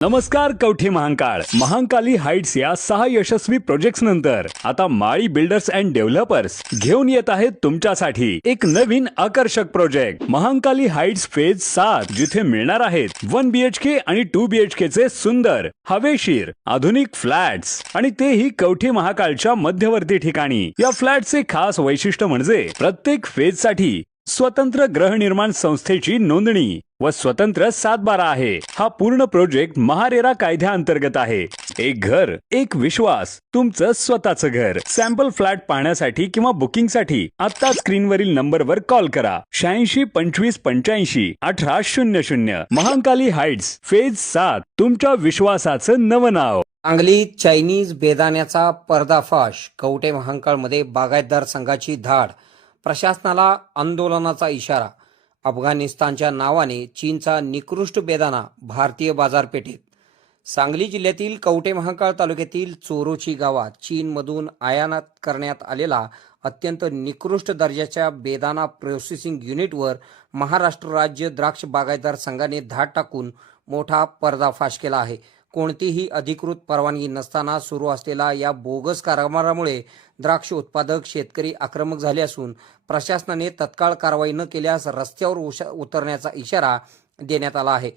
नमस्कार कवठे महांकाळ महांकाली हाइट्स या 6 यशस्वी प्रोजेक्ट्स नंतर आता माळी बिल्डर्स अँड डेव्हलपर्स घेऊन येत आहेत तुमच्यासाठी एक नवीन आकर्षक प्रोजेक्ट महांकाली हाइट्स फेज 7 जिथे मिळणार आहेत 1 BHK आणि 2 BHK चे सुंदर हवेशीर आधुनिक फ्लॅट्स आणि तेही कवठे महांकाळच्या मध्यवर्ती ठिकाणी। या फ्लॅटचे खास वैशिष्ट्य म्हणजे प्रत्येक फेज साठी स्वतंत्र गृहनिर्माण संस्थेची नोंदणी व स्वतंत्र 7/12 आहे। हा पूर्ण प्रोजेक्ट महारेरा कायद्याअंतर्गत आहे। एक घर एक विश्वास तुमचं स्वतःचं घर। सॅम्पल फ्लॅट पाहण्यासाठी किंवा बुकिंगसाठी आता स्क्रीनवरील नंबरवर कॉल करा 86 25 85 18 00। महांकाली हाइट्स फेज 7 तुमच्या विश्वासाचं नवं नाव। सांगलीत चायनीज बेदाण्याचा पर्दाफाश, कवठे महांकाळमध्ये बागायतदार संघाची धाड, प्रशासनाला आंदोलनाचा इशारा। अफगाणिस्तानच्या नावाने चीनचा निकृष्ट बेदाणा भारतीय बाजारपेठेत। सांगली जिल्ह्यातील कवठे महांकाळ तालुक्यातील चोरोची गावात चीनमधून आयात करण्यात आलेला अत्यंत निकृष्ट दर्जाच्या बेदाणा प्रोसेसिंग युनिटवर महाराष्ट्र राज्य द्राक्ष बागायतदार संघाने धाड टाकून मोठा पर्दाफाश केला आहे। कोणतीही अधिकृत परवानगी नसताना सुरू असलेल्या या बोगस कारभारामुळे द्राक्ष उत्पादक शेतकरी आक्रमक झाले असून प्रशासनाने तत्काळ कारवाई न केल्यास रस्त्यावर उतरण्याचा इशारा देण्यात आला आहे।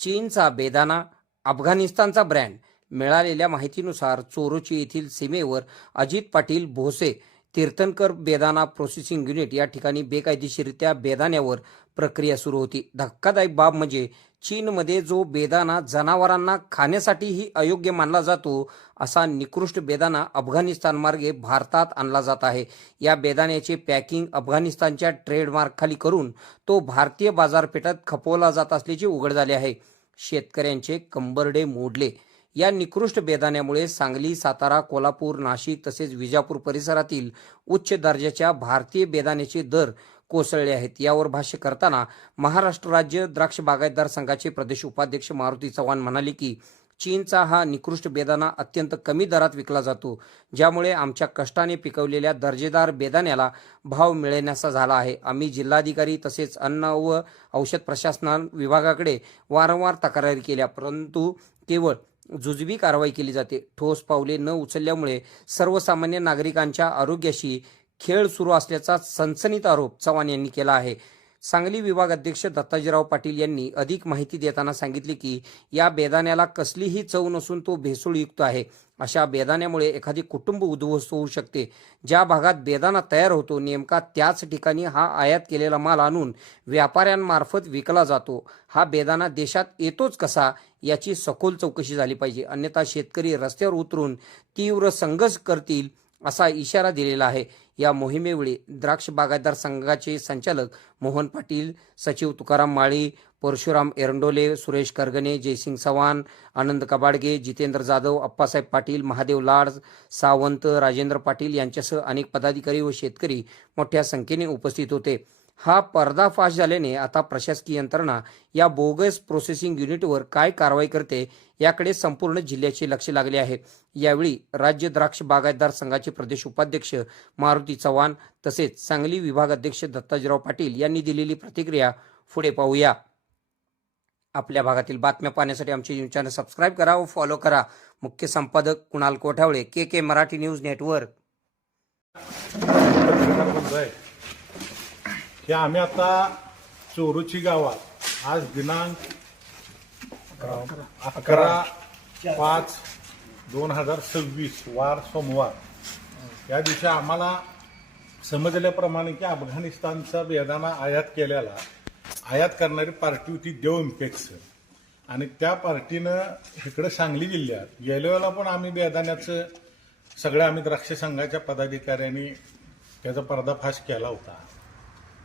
चीनचा बेदाणा, अफगाणिस्तानचा ब्रँड। मिळालेल्या माहितीनुसार चोरोची येथील सीमेवर अजित पाटील भोसे तीर्थंकर बेदाणा प्रोसेसिंग युनिट या ठिकाणी बेकायदेशीररित्या बेदाण्यावर प्रक्रिया सुरू होती। धक्कादायक बाब म्हणजे चीनमध्ये जो बेदाणा जनावरांना खाण्यासाठीही अयोग्य मानला जातो असा निकृष्ट बेदाणा अफगाणिस्तान मार्गे भारतात आणला जात आहे। या बेदाण्याचे पॅकिंग अफगाणिस्तानच्या ट्रेडमार्क खाली करून तो भारतीय बाजारपेठात खपवला जात असल्याचे उघड झाले आहे। शेतकऱ्यांचे कंबरडे मोडले। या निकृष्ट बेदाण्यामुळे सांगली, सातारा, कोल्हापूर, नाशिक तसेच विजापूर परिसरातील उच्च दर्जाच्या भारतीय बेदाण्याचे दर कोसळले आहेत। यावर भाष्य करताना महाराष्ट्र राज्य द्राक्ष बागायतदार संघाचे प्रदेश उपाध्यक्ष मारुती चव्हाण म्हणाले की चीनचा हा निकृष्ट बेदाणा अत्यंत कमी दरात विकला जातो, ज्यामुळे आमच्या कष्टाने पिकवलेल्या दर्जेदार बेदाण्याला भाव मिळण्याचा झाला आहे। आम्ही जिल्हाधिकारी तसेच अन्न व औषध प्रशासन विभागाकडे वारंवार तक्रारी केल्या, परंतु केवळ जुजबी कारवाई केली जाते। ठोस पावले न उचलल्यामुळे सर्वसामान्य नागरिकांच्या आरोग्याशी खेळ सुरू असल्याचा सनसनीत आरोप चव्हाण यांनी केला आहे। सांगली विभाग अध्यक्ष दत्ताजीराव पाटील यांनी अधिक माहिती देताना सांगितले की या बेदाण्याला कसलीही चव नसून तो भेसळयुक्त आहे। अशा बेदाण्यामुळे एखादी कुटुंब उद्ध्वस्त होऊ शकते। ज्या भागात बेदाणा तयार होतो नेमका त्याच ठिकाणी हा आयात केलेला माल आणून व्यापाऱ्यांमार्फत विकला जातो। हा बेदाणा देशात येतोच कसा याची सखोल चौकशी झाली पाहिजे, अन्यथा शेतकरी रस्त्यावर उतरून तीव्र संघर्ष करतील असा इशारा दिलेला आहे। या मोहिमेवेळी द्राक्ष बागायतदार संघाचे संचालक मोहन पाटील, सचिव तुकाराम माळी, परशुराम एरंडोले, सुरेश करगणे, जयसिंग चव्हाण, आनंद कबाडगे, जितेंद्र जाधव, अप्पासाहेब पाटील, महादेव लाड, सावंत, राजेंद्र पाटील यांच्यासह अनेक पदाधिकारी व शेतकरी मोठ्या संख्येने उपस्थित होते। हा पर्दाफाश झाल्याने आता प्रशासकीय यंत्रणा या बोगस प्रोसेसिंग युनिटवर काय कारवाई करते याकडे संपूर्ण जिल्ह्याचे लक्ष लागले आहे। यावेळी राज्य द्राक्ष बागायतदार संघाचे प्रदेश उपाध्यक्ष मारुती चव्हाण तसेच सांगली विभाग अध्यक्ष दत्ताजीराव पाटील यांनी दिलेली प्रतिक्रिया पुढे पाहूया। आपल्या भागातील बातम्या पाहण्यासाठी आमचे न्यूज चॅनल सबस्क्राईब करा व फॉलो करा। मुख्य संपादक Kunal Kothawale, KK Marathi news network. की आम्ही आता चोरोची गावात आज दिनांक 11/5/2026 वार सोमवार या दिवशी आम्हाला समजल्याप्रमाणे की अफगाणिस्तानचा बेदाणा आयात करणारी पार्टी होती देव इम्पेक्स आणि त्या पार्टीनं इकडे सांगली जिल्ह्यात गेल्या वेळेला पण आम्ही बेदाण्याचं आम्ही द्राक्ष संघाच्या पदाधिकाऱ्यांनी त्याचा पर्दाफाश केला होता।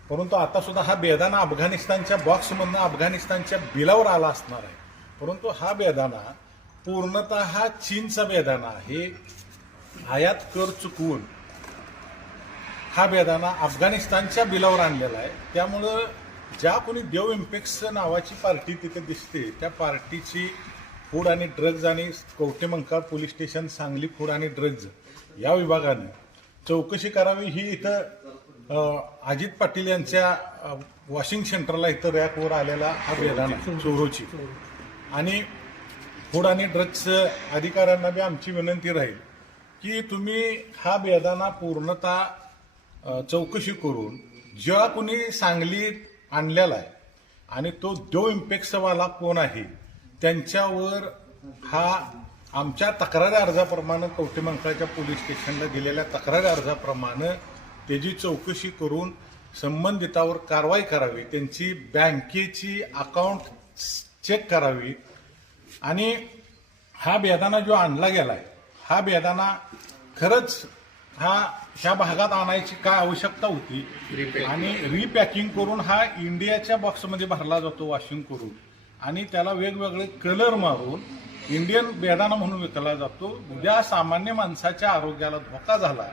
परंतु आता सुद्धा हा बेदाणा अफगाणिस्तानच्या बॉक्समधनं अफगाणिस्तानच्या बिलावर आला असणार आहे, परंतु हा बेदाणा पूर्णतः हा चीनचा बेदाणा आहे। आयात कर चुकवून हा बेदाणा अफगाणिस्तानच्या बिलावर आणलेला आहे। त्यामुळं ज्या कोणी देव इम्पेक्स नावाची पार्टी तिथे दिसते त्या पार्टीची फूड आणि ड्रग्ज आणि Kavathe Mahankal police station Sangli food आणि ड्रग्ज या विभागाने चौकशी करावी। ही इथं अजित पाटील यांच्या वॉशिंग सेंटरला इथं रॅकवर आलेला हा बेदाणा चोरोची आणि फूड आणि ड्रग्स अधिकाऱ्यांना बी आमची विनंती राहील की तुम्ही हा बेदाना पूर्णतः चौकशी करून जेव्हा कुणी सांगलीत आणलेला आहे आणि तो जो इम्पेक्सवाला कोण आहे त्यांच्यावर हा आमच्या तक्रारी अर्जाप्रमाणे कवठेमंकाळच्या पोलीस स्टेशनला दिलेल्या तक्रारी अर्जाप्रमाणे त्याची चौकशी करून संबंधितावर कारवाई करावी, त्यांची बँकेची अकाउंट चेक करावी आणि हा बेदाना जो आणला गेलाय हा बेदाना खरंच ह्या भागात आणायची काय आवश्यकता होती आणि रिपॅकिंग करून हा इंडियाच्या बॉक्समध्ये भरला जातो वॉशिंग करून आणि त्याला वेगवेगळे कलर मारून इंडियन बेदाना म्हणून विकला जातो. उद्या सामान्य माणसाच्या आरोग्याला धोका झाला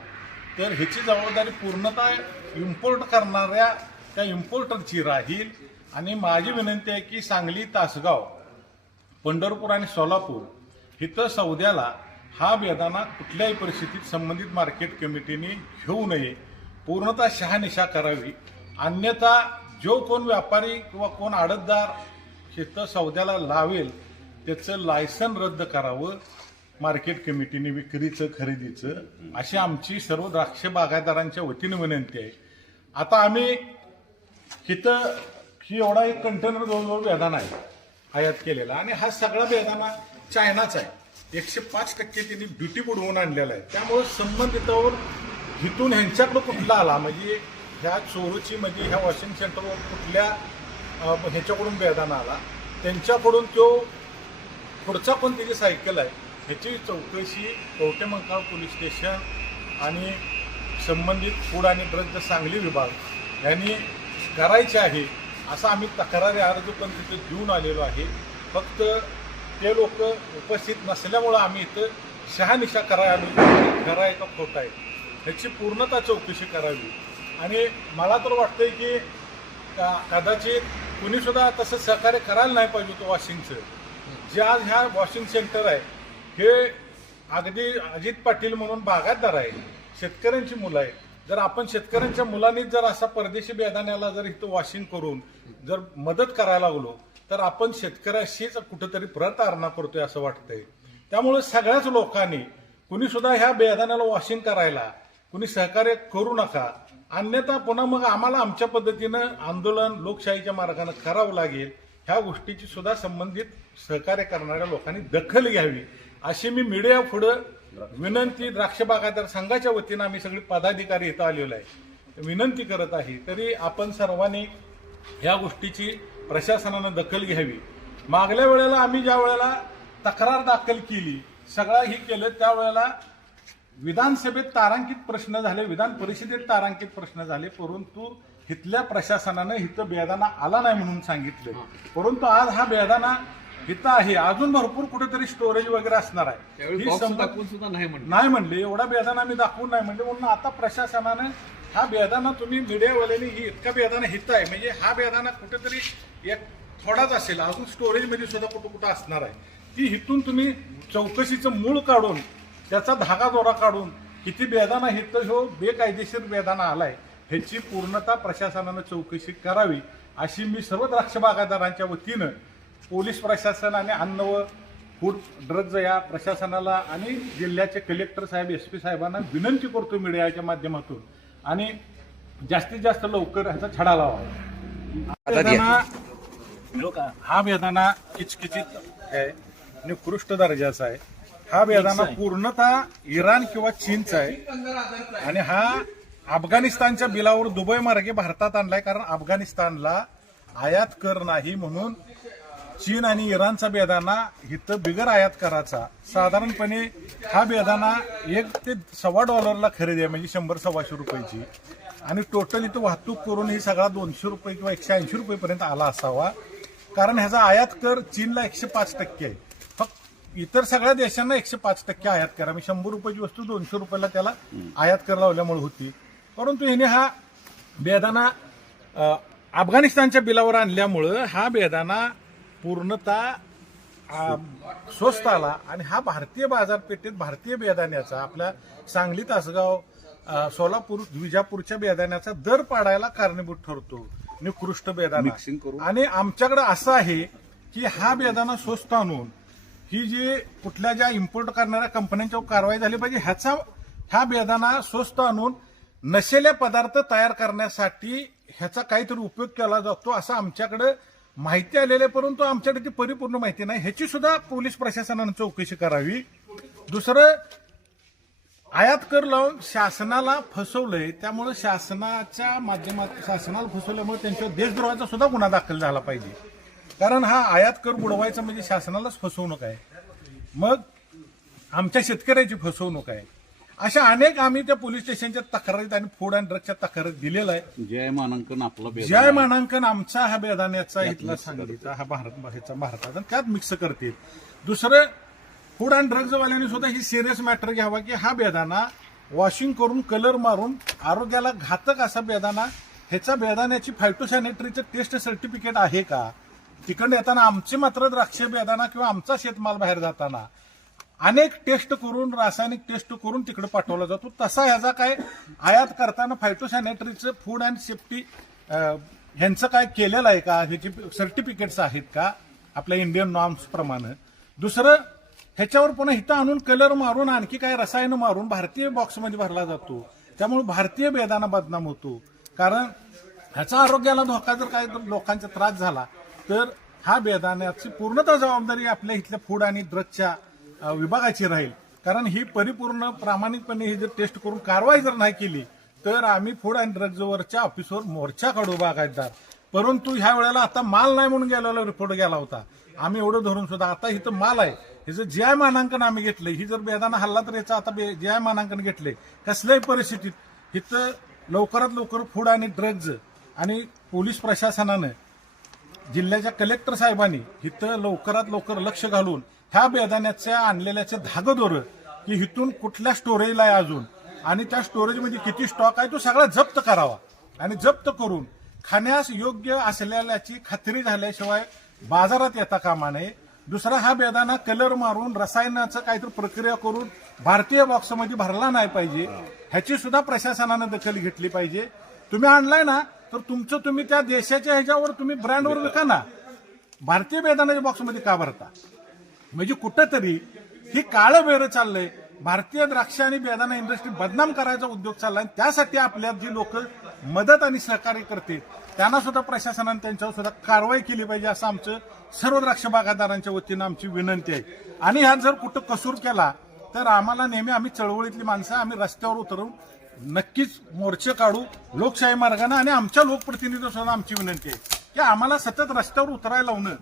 तर ह्याची जबाबदारी पूर्णतः इम्पोर्ट करणाऱ्या त्या इम्पोर्टरची राहील. आणि माझी विनंती आहे की सांगली, तासगाव, पंढरपूर आणि सोलापूर इथं सौद्याला हा बेदाना कुठल्याही परिस्थितीत संबंधित मार्केट कमिटीने घेऊ नये, पूर्णतः शहानिशा करावी. अन्यथा जो कोण व्यापारी किंवा कोण आडतदार इथं सौद्याला लावेल त्याचं लायसन रद्द करावं मार्केट कमिटीने विक्रीचं खरेदीचं, अशी आमची सर्व द्राक्ष बागायतदारांच्या वतीने विनंती आहे. आता आम्ही इथं ही एवढा एक कंटेनर जवळजवळ बेदाना आहे आयात केलेला आणि हा सगळा बेदाना चायनाचा आहे. 105% त्यांनी ड्युटी बुडवून आणलेला आहे. त्यामुळे संबंधितावर इथून ह्यांच्याकडं कुठला आला म्हणजे ह्या चोरूची म्हणजे ह्या वॉशिंग सेंटरवर कुठल्या ह्याच्याकडून बेदाना आला, त्यांच्याकडून तो पुढचा पण त्याची सायकल आहे ह्याची चौकशी कवठेमंकाळ पोलीस स्टेशन आणि संबंधित फूड आणि ड्रग्ज सांगली विभाग यांनी करायचे आहे. असा आम्ही तक्रारी अर्ज पण तिथे देऊन आलेलो आहे. फक्त ते लोक उपस्थित नसल्यामुळं आम्ही इथं शहानिशा करायला आलो, खरं आहे का खोटं आहे ह्याची पूर्णतः चौकशी करावी. आणि मला तर वाटतंय की कदाचित कुणीसुद्धा तसं सहकार्य करायला नाही पाहिजे होतं वॉशिंगचं. जे आज ह्या वॉशिंग सेंटर आहे हे अगदी अजित पाटील म्हणून बागायतदार आहे, शेतकऱ्यांची मुलं आहेत. जर आपण शेतकऱ्यांच्या मुलांनीच जर असा परदेशी बेदाण्याला जर इथं वॉशिंग करून जर मदत करायला लागलो तर आपण शेतकऱ्याशीच कुठंतरी प्रतारणा करतोय असं वाटतंय. त्यामुळे सगळ्याच लोकांनी कुणी सुद्धा ह्या बेदाण्याला वॉशिंग करायला कुणी सहकार्य करू नका, अन्यथा पुन्हा मग आम्हाला आमच्या पद्धतीनं आंदोलन लोकशाहीच्या मार्गाने करावं लागेल. ह्या गोष्टीची सुद्धा संबंधित सहकार्य करणाऱ्या लोकांनी दखल घ्यावी अशी मी मीडिया पुढं विनंती द्राक्ष बागायतदार संघाच्या वतीनं आम्ही सगळे पदाधिकारी इथं आलेलो आहे विनंती करत आहे. तरी आपण सर्वांनी ह्या गोष्टीची प्रशासनानं दखल घ्यावी. मागल्या वेळेला आम्ही ज्या वेळेला तक्रार दाखल केली सगळं ही केलं त्यावेळेला विधानसभेत तारांकित प्रश्न झाले, विधान परिषदेत तारांकित प्रश्न झाले, परंतु इथल्या प्रशासनानं इथं बेदाना आला नाही म्हणून सांगितलं. परंतु आज हा बेदाना इथं आहे, अजून भरपूर कुठेतरी स्टोरेज वगैरे असणार आहे. नाही म्हणले एवढा बेदाना आम्ही दाखवून नाही म्हणले, म्हणून आता प्रशासनानं हा बेदाना तुम्ही मीडियावाल्यांनी ही इतका बेदाना हित आहे म्हणजे हा बेदाना कुठेतरी एक थोडाच असेल, अजून स्टोरेजमध्ये सुद्धा कुठं कुठं असणार आहे. ती हिथून तुम्ही चौकशीचं मूळ काढून त्याचा धागा दोरा काढून किती बेदाना हित हो बेकायदेशीर बेदाना आलाय ह्याची पूर्णतः प्रशासनानं चौकशी करावी अशी मी सर्व द्राक्ष बागायतदारांच्या वतीनं पोलीस प्रशासन आणि अन्न व फूड ड्रग्ज या प्रशासनाला आणि जिल्ह्याचे कलेक्टर साहेब, SP साहेबांना विनंती करतो मीडियाच्या माध्यमातून आणि जास्तीत जास्त लवकर ह्याचा छडा लावा. हा बेदाना किचकिचित आहे, निकृष्ट दर्जाचा आहे. हा बेदाना पूर्णतः इराण किंवा चीनचा आहे आणि हा अफगाणिस्तानच्या बिलावर दुबई मार्गे भारतात आणलाय. कारण अफगाणिस्तानला आयात कर नाही म्हणून चीन आणि इराणचा बेदाना इथं बिगर आयात करायचा. साधारणपणे हा बेदाना $1 ते $1.25 खरेदी आहे म्हणजे 100-125 रुपयाची आणि टोटल इथं वाहतूक करून ही सगळा $200 किंवा $180 पर्यंत आला असावा. कारण ह्याचा आयात कर चीनला 105% आहे. फक्त इतर सगळ्या देशांना 105% आयात कर. आम्ही 100 रुपयाची वस्तू $200 त्याला आयात कर लावल्यामुळे होती. परंतु ह्याने हा बेदाना अफगाणिस्तानच्या बिलावर आणल्यामुळं हा बेदाना पूर्णतः स्वस्त आला आणि हा भारतीय बाजारपेठेत भारतीय बेदाण्याचा आपल्या सांगली, तासगाव, सोलापूर, विजापूरच्या बेदाण्याचा दर पाडायला कारणीभूत ठरतो. निकृष्ट बेदाना आणि आमच्याकडे असं आहे की हा बेदाना स्वस्त आणून ही जी कुठल्या ज्या इम्पोर्ट करणाऱ्या कंपन्यांच्यावर कारवाई झाली पाहिजे. ह्या बेदाना स्वस्त आणून नशेले पदार्थ तयार करण्यासाठी ह्याचा काहीतरी उपयोग केला जातो असं आमच्याकडे माहिती आलेली, परंतु आमच्याकडे ती परिपूर्ण माहिती नाही. ह्याची सुद्धा पोलीस प्रशासनाने चौकशी करावी. दुसरं, आयात कर लावून शासनाला फसवलंय, त्यामुळे शासनाच्या माध्यमात शासनाला फसवल्यामुळे त्यांच्यावर देशद्रोहाचा सुद्धा गुन्हा दाखल झाला पाहिजे. कारण हा आयात कर बुडवायचा म्हणजे शासनालाच फसवणूक आहे, मग आमच्या शेतकऱ्याची फसवणूक आहे. अशा अनेक आम्ही त्या पोलीस स्टेशनच्या तक्रारीत आणि फूड अँड ड्रगच्या तक्रारीत दिलेला आहे. जय मानांकन आपला जय मानांकन आमचा हा बेदाण्याचा इथला सांगलीचा हा भारतात त्यात मिक्स करतील. दुसरं, फूड अँड ड्रग्जवाल्यांनी सुद्धा ही सिरियस मॅटर घ्यावा की हा बेदाना वॉशिंग करून कलर मारून आरोग्याला घातक असा बेदाना, ह्याचा बेदाण्याची फायटोसॅनिटरीचं टेस्ट सर्टिफिकेट आहे का. तिकडे येताना आमचे मात्र द्राक्ष बेदाना किंवा आमचा शेतमाल बाहेर जाताना अनेक टेस्ट करून, रासायनिक टेस्ट करून तिकडे पाठवला जातो. तसा ह्याचा काय आयात करताना फायटोसॅनिटरीचं फूड अँड सेफ्टी ह्यांचं काय केलेलं आहे का, ह्याची सर्टिफिकेट्स आहेत का आपल्या इंडियन नॉर्म्स प्रमाणे. दुसरं, ह्याच्यावर पुन्हा इथं आणून कलर मारून आणखी काय रसायन मारून भारतीय बॉक्समध्ये भरला जातो, त्यामुळे भारतीय बेदाना बदनाम होतो. कारण ह्याचा आरोग्याला धोका जर काय लोकांचा त्रास झाला तर हा बेदाण्याची पूर्णतः जबाबदारी आपल्या इथल्या फूड आणि ड्रगच्या विभागाची राहील. कारण ही परिपूर्ण प्रामाणिकपणे ही जर टेस्ट करून कारवाई जर नाही केली तर आम्ही फूड अँड ड्रग्जवरच्या ऑफिसवर मोर्चा काढू बागायतदार. परंतु ह्या वेळेला आता माल नाही म्हणून गेलेला रिपोर्ट गेला होता, आम्ही एवढं धरून सुद्धा आता इथं माल आहे, हिचं जीआय मानांकन आम्ही घेतलंय. ही जर बेदाना हल्ला तर याचं आता जीआय मानांकन घेतलंय. कसल्याही परिस्थितीत इथं लवकरात लवकर फूड आणि ड्रग्ज आणि पोलीस प्रशासनानं, जिल्ह्याच्या कलेक्टर साहेबांनी इथं लवकरात लवकर लक्ष घालून ह्या बेदाण्याच्या आणलेल्याचे धागदोरं की इथून कुठल्या स्टोरेजला आहे अजून आणि त्या स्टोरेजमध्ये किती स्टॉक आहे तो सगळा जप्त करावा आणि जप्त करून खाण्यास योग्य असलेल्याची खात्री झाल्याशिवाय बाजारात येता कामा नये. दुसरा, हा बेदाना कलर मारून रसायनाचं काहीतरी प्रक्रिया करून भारतीय बॉक्समध्ये भरला नाही पाहिजे, ह्याची सुद्धा प्रशासनानं दखल घेतली पाहिजे. तुम्ही आणलाय ना तर तुमचं तुम्ही त्या देशाच्या ह्याच्यावर तुम्ही ब्रँडवर विका ना, भारतीय बेदानाच्या बॉक्समध्ये का भरता. म्हणजे कुठंतरी ही काळं बेरं चाललंय. भारतीय द्राक्ष आणि बेदाना इंडस्ट्री बदनाम करायचा उद्योग चाललाय. त्यासाठी आपल्या जी लोक मदत आणि सहकार्य करतील त्यांना सुद्धा प्रशासनाने त्यांच्यावर सुद्धा कारवाई केली पाहिजे असं आमचं सर्व द्राक्ष बागायतदारांच्या वतीनं आमची विनंती आहे. आणि ह्यात जर कुठं कसूर केला तर आम्हाला नेहमी, आम्ही चळवळीतली माणसं, आम्ही रस्त्यावर उतरून नक्कीच मोर्चे काढू लोकशाही मार्गाने. आणि आमच्या लोकप्रतिनिधी सुद्धा आमची विनंती आहे की आम्हाला सतत रस्त्यावर उतरायला लावणं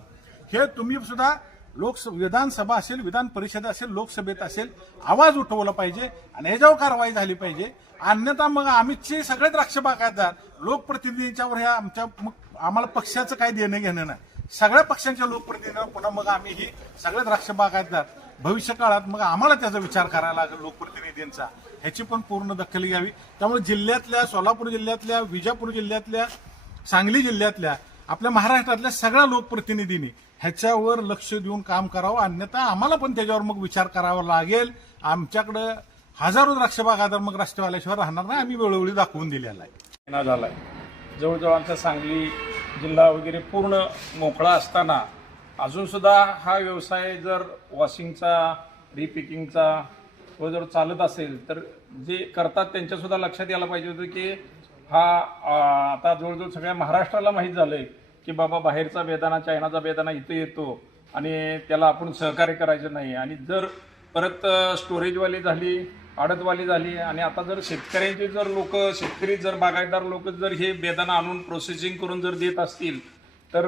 हे तुम्ही सुद्धा विधानसभा असेल, विधान परिषद असेल, लोकसभेत असेल, आवाज उठवला पाहिजे आणि ह्याच्यावर कारवाई झाली पाहिजे. अन्यथा मग आम्हीचे सगळे द्राक्ष बागायतदार लोकप्रतिनिधींच्यावर ह्या आम्हाला पक्षाचं काही देणं घेणं नाही, सगळ्या पक्षांच्या लोकप्रतिनिधींवर पुन्हा मग आम्ही ही सगळे द्राक्ष बागायतदार भविष्य काळात मग आम्हाला त्याचा विचार करायला लागेल लोकप्रतिनिधींचा, ह्याची पण पूर्ण दखल घ्यावी. त्यामुळे जिल्ह्यातल्या, सोलापूर जिल्ह्यातल्या, विजापूर जिल्ह्यातल्या, सांगली जिल्ह्यातल्या, आपल्या महाराष्ट्रातल्या सगळ्या लोकप्रतिनिधींनी ह्याच्यावर लक्ष देऊन काम करावं. अन्यथा आम्हाला पण त्याच्यावर मग विचार करावा लागेल. आमच्याकडे हजारो द्राक्ष बागायतदार मग रस्त्यावर आल्याशिवाय राहणार नाही, आम्ही वेळोवेळी दाखवून दिलेला आहे. झालाय जवळजवळ आमचा सांगली जिल्हा वगैरे पूर्ण मोकळा असताना अजून सुद्धा हा व्यवसाय जर वॉशिंगचा, रिपिकिंगचा जर चालत असेल तर जे करतात त्यांच्या सुद्धा लक्षात यायला पाहिजे होतं की हा आता जवळजवळ सगळ्या महाराष्ट्राला माहीत झालंय की बाबा बाहेरचा बेदाना, चायनाचा बेदाना इथं येतो आणि त्याला आपण सहकार्य करायचं नाही. आणि जर परत स्टोरेजवाली झाली, आडतवाली झाली आणि आता जर शेतकऱ्यांचे जर लोक, शेतकरी जर बागायतदार लोक जर हे बेदाना आणून प्रोसेसिंग करून जर देत असतील तर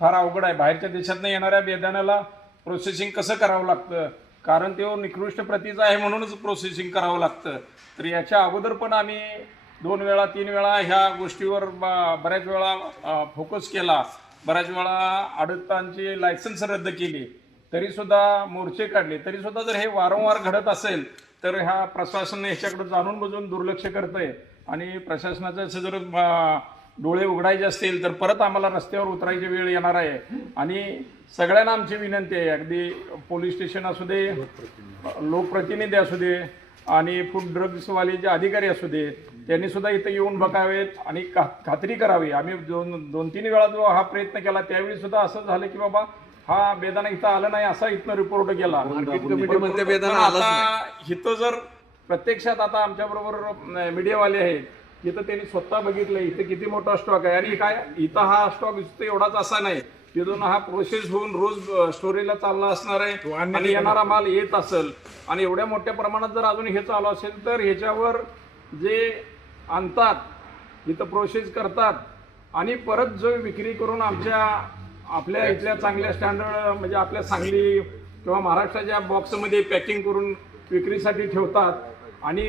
फार अवघड आहे. बाहेरच्या देशातनं येणाऱ्या बेदाण्याला प्रोसेसिंग कसं करावं लागतं, कारण ते निकृष्ट प्रतीचं आहे म्हणूनच प्रोसेसिंग करावं लागतं. तर याच्या अगोदर पण आम्ही 2 वेळा 3 वेळा ह्या गोष्टीवर बऱ्याच वेळा फोकस केला, बऱ्याच वेळा आडतांची लायसन्स रद्द केली, तरीसुद्धा मोर्चे काढले, तरीसुद्धा जर हे वारंवार घडत असेल तर ह्या प्रशासनाने ह्याच्याकडे जाणून बुजून दुर्लक्ष करतंय. आणि प्रशासनाचं असं जर डोळे उघडायचे असतील तर परत आम्हाला रस्त्यावर उतरायची वेळ येणार आहे. आणि सगळ्यांना आमची विनंती आहे, अगदी पोलीस स्टेशन असू दे, लोकप्रतिनिधी असू दे आणि फूड ड्रग्सवाले जे अधिकारी असू दे, त्यांनी सुद्धा इथं येऊन बघावेत आणि खात्री करावी. आम्ही 2-3 वेळा जो हा प्रयत्न केला त्यावेळी सुद्धा असं झालं की बाबा हा बेदाणा इथं आला नाही असा इथनं रिपोर्ट गेला. मार्केट कमिटी म्हणते बेदाणा पण आलाच आता इथं जर प्रत्यक्षात आता आमच्या बरोबर मीडियावाले आहेत इथं त्यांनी स्वतः बघितलं इथं किती मोठा स्टॉक आहे आणि काय इथं हा स्टॉक इथं एवढाच असा नाही तिथून हा प्रोसेस होऊन रोज स्टोरेजला चालला असणार आहे आणि येणारा माल येत असेल आणि एवढ्या मोठ्या प्रमाणात जर अजून हे चालू असेल तर ह्याच्यावर जे आणतात इथं प्रोसेस करतात आणि परत जो विक्री करून आपल्या इथल्या चांगल्या स्टँडर्ड म्हणजे आपल्या सांगली किंवा महाराष्ट्राच्या बॉक्समध्ये पॅकिंग करून विक्रीसाठी ठेवतात आणि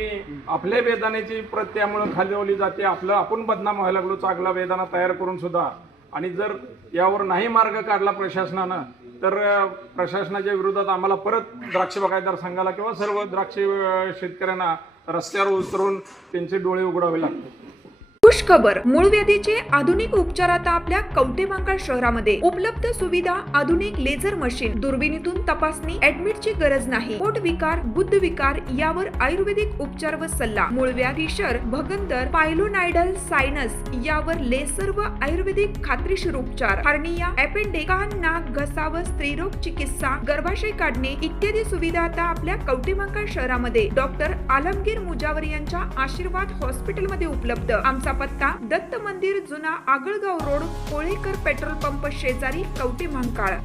आपल्या बेदाण्याची प्रत त्यामुळे खाली जाते. आपण बदनाम व्हायला लागलो चांगला बेदाणा तयार करून सुद्धा. आणि जर यावर नाही मार्ग काढला प्रशासनानं तर प्रशासनाच्या विरोधात आम्हाला परत द्राक्ष बागायतदार संघाला किंवा सर्व द्राक्ष शेतकऱ्यांना रस्त्यावर उतरून त्यांचे डोळे उघडावे लागतात. खुशखबर, मूळव्याधीचे आधुनिक उपचार आता आपल्या कवठेमहांकाळ शहरामध्ये उपलब्ध. सुविधा, आधुनिक लेझर मशीन, दुर्बिणीतून तपासणी, ऍडमिटची गरज नाही. पोट विकार, गुद्ध विकार यावर आयुर्वेदिक उपचार व सल्ला. मूळव्याधी, फिशर, भगंदर, पायलोनायडल, सायनस यावर लेसर व आयुर्वेदिक खात्रीशीर उपचार. हार्निया, अपेंडिक्स, कान, नाक, घसा व स्त्रीरोग चिकित्सा, गर्भाशय काढणे इत्यादी सुविधा आता आपल्या कवठेमहांकाळ शहरामध्ये डॉक्टर आलमगीर मुजावर यांच्या आशीर्वाद हॉस्पिटलमध्ये उपलब्ध. आमचा पत्ता दत्त मंदिर, जुना Agalgaon road, Kolekar petrol pump शेजारी, कवठेमहांकाळ.